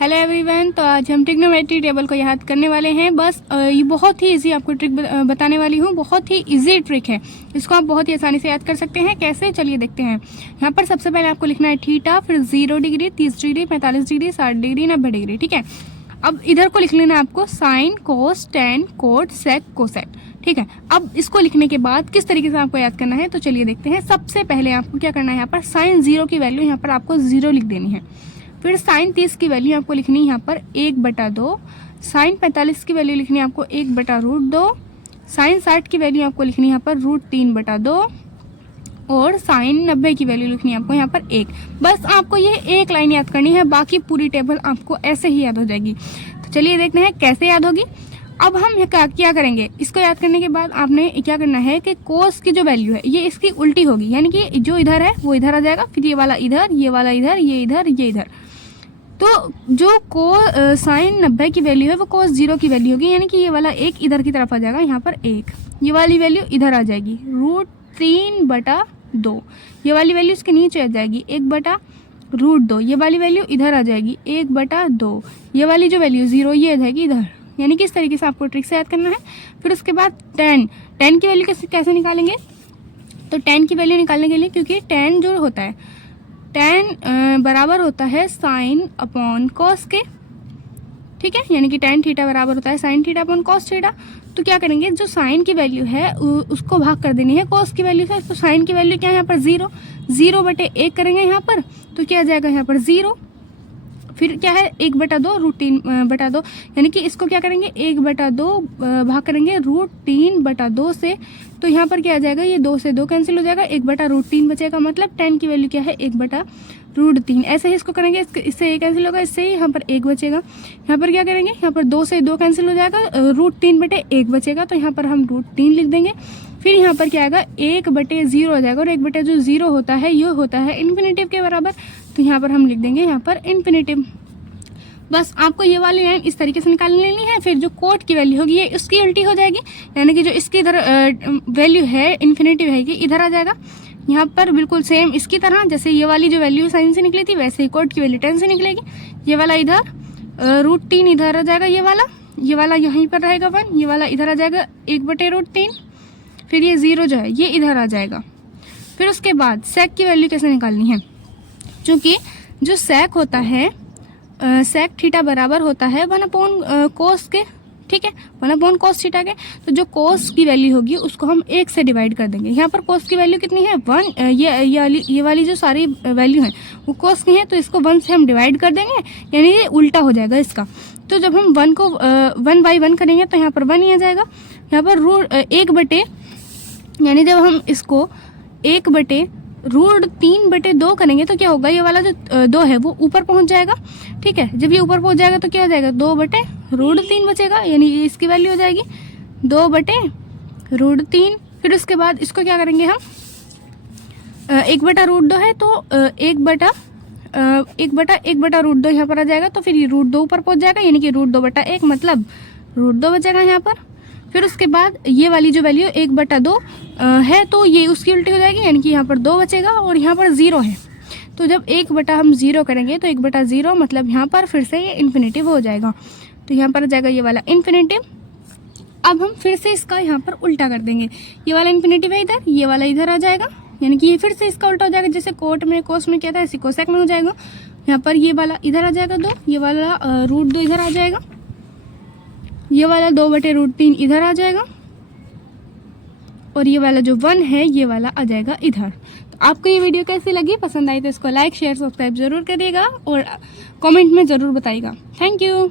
Hello everyone. तो आज हम ट्रिग्नोमेट्री टेबल को याद करने वाले हैं। बस ये बहुत ही इजी आपको ट्रिक बताने वाली हूँ। बहुत ही इजी ट्रिक है, इसको आप बहुत ही आसानी से याद कर सकते हैं। कैसे, चलिए देखते हैं। यहाँ पर सबसे पहले आपको लिखना है थीटा, फिर 0 degree, 30 degree, 45 degree, 60 degree, 90 degree. ठीक है। अब इधर को लिख लेना है आपको साइन, कोस, टेन, कोट, सेक, कोसेक। ठीक है। अब इसको लिखने के बाद किस तरीके से आपको याद करना है, तो चलिए देखते हैं। सबसे पहले आपको क्या करना है, यहाँ पर साइन 0 की वैल्यू यहाँ पर आपको 0 लिख देनी है। फिर साइन 30 की वैल्यू आपको लिखनी है यहाँ पर 1/2। साइन 45 की वैल्यू लिखनी है आपको 1/√2। साइन 60 की वैल्यू आपको लिखनी है यहाँ पर √3/2। और साइन 90 की वैल्यू लिखनी है आपको यहाँ पर 1। बस आपको ये एक लाइन याद करनी है, बाकी पूरी टेबल आपको ऐसे ही याद हो जाएगी। तो चलिए देखते हैं कैसे याद होगी। अब हम क्या करेंगे, इसको याद करने के बाद आपने क्या करना है कि कोस की जो वैल्यू है ये इसकी उल्टी होगी, यानी कि जो इधर है वो इधर आ जाएगा, फिर ये वाला इधर, ये वाला इधर, ये इधर, ये इधर। तो जो साइन 90 की वैल्यू है वो कोस 0 की वैल्यू होगी, यानी कि ये वाला 1 इधर की तरफ आ जाएगा, यहाँ पर 1। ये वाली वैल्यू इधर आ जाएगी √3/2। ये वाली वैल्यू इसके नीचे आ जाएगी 1/√2। ये वाली वैल्यू इधर आ जाएगी 1/2। ये वाली जो वैल्यू 0 ये आ जाएगी इधर। यानी कि इस तरीके से आपको ट्रिक से याद करना है। फिर उसके बाद 10 की वैल्यू कैसे निकालेंगे, तो 10 की वैल्यू निकालने के लिए, क्योंकि 10 जो होता है, 10 बराबर होता है साइन अपॉन कॉस के। ठीक है। यानी कि tan थीटा बराबर होता है sine theta upon cos theta. तो क्या करेंगे, जो साइन की वैल्यू है उसको भाग कर देनी है कॉस की वैल्यू से। तो साइन की वैल्यू क्या है यहाँ पर 0/1 करेंगे यहाँ पर, तो क्या आ जाएगा यहाँ पर 0। फिर क्या है 1/2 √3/2, यानी कि इसको क्या करेंगे 1/2 भाग करेंगे √3/2 से। तो यहाँ पर क्या आ जाएगा, ये 2 से 2 कैंसिल हो जाएगा, 1/√3 बचेगा। मतलब 10 की वैल्यू क्या है 1/√3। ऐसे ही इसको करेंगे, इससे 1 कैंसिल होगा, इससे ही यहाँ पर 1 बचेगा। यहाँ पर क्या करेंगे, यहाँ पर 2 से 2 कैंसिल हो जाएगा, √3/1 बचेगा। तो यहाँ पर हम √3 लिख देंगे। फिर यहाँ पर क्या आएगा 1/0 हो जाएगा, और 1/0 होता है ये होता है इन्फिनेटिव के बराबर। तो यहाँ पर हम लिख देंगे यहाँ पर इन्फिनेटिव। बस आपको ये वाली लाइन इस तरीके से निकाल लेनी है। फिर जो कोट की वैल्यू होगी ये उसकी उल्टी हो जाएगी, यानी कि जो इसकी इधर वैल्यू है इन्फिनेटिव है, इधर आ जाएगा यहाँ पर बिल्कुल सेम इसकी तरह। जैसे ये वाली जो वैल्यू साइन से निकली थी, वैसे ही कोट की वैल्यू 10 से निकलेगी। ये वाला इधर √3 इधर आ जाएगा, ये वाला यहीं पर रहेगा 1, ये वाला इधर आ जाएगा 1/√3। फिर ये 0 जो है ये इधर आ जाएगा। फिर उसके बाद सेक की वैल्यू कैसे निकालनी है, क्योंकि जो सेक होता है, सेक थीटा बराबर होता है 1/कोस के। ठीक है, 1/कोस थीटा के। तो जो कोस की वैल्यू होगी उसको हम 1 से डिवाइड कर देंगे। यहाँ पर कोस की वैल्यू कितनी है 1। ये वाली जो सारी वैल्यू है वो कोस की है, तो इसको 1 से हम डिवाइड कर देंगे, यानी ये उल्टा हो जाएगा इसका। तो जब हम 1 को 1/1 करेंगे तो यहाँ पर 1 ही आ जाएगा। यहाँ पर 1/, यानी जब हम इसको 1/√3/2 करेंगे तो क्या होगा, ये वाला जो 2 है वो ऊपर पहुंच जाएगा। ठीक है। जब ये ऊपर पहुंच जाएगा तो क्या हो जाएगा 2/√3 बचेगा, यानी इसकी वैल्यू हो जाएगी 2/√3। फिर उसके बाद इसको क्या करेंगे हम, 1/√2 है तो 1/1/√2 यहाँ पर आ जाएगा। तो फिर ये √2 ऊपर पहुंच जाएगा, यानी कि √2/1 मतलब √2 बचेगा यहाँ पर। फिर उसके बाद ये वाली जो वैल्यू 1/2 है तो ये उसकी उल्टी हो जाएगी, यानी कि यहाँ पर 2 बचेगा, और यहाँ पर 0 है। तो जब 1/0 करेंगे तो 1/0 मतलब यहाँ पर फिर से ये इन्फिनेटिव हो जाएगा। तो यहाँ पर आ जाएगा ये वाला इन्फिनेटिव। अब हम फिर से इसका यहाँ पर उल्टा कर देंगे। ये वाला इन्फिनेटिव है इधर, ये वाला इधर आ जाएगा, यानी कि ये फिर से इसका उल्टा हो जाएगा। जैसे कोस में क्या था, ऐसे कोसेक में हो जाएगा। यहाँ पर ये वाला इधर आ जाएगा 2, ये वाला √2 इधर आ जाएगा, ये वाला 2/√3 इधर आ जाएगा, और ये वाला जो 1 है ये वाला आ जाएगा इधर। तो आपको ये वीडियो कैसी लगी, पसंद आई तो इसको लाइक, शेयर, सब्सक्राइब जरूर करिएगा और कमेंट में ज़रूर बताइएगा। Thank you.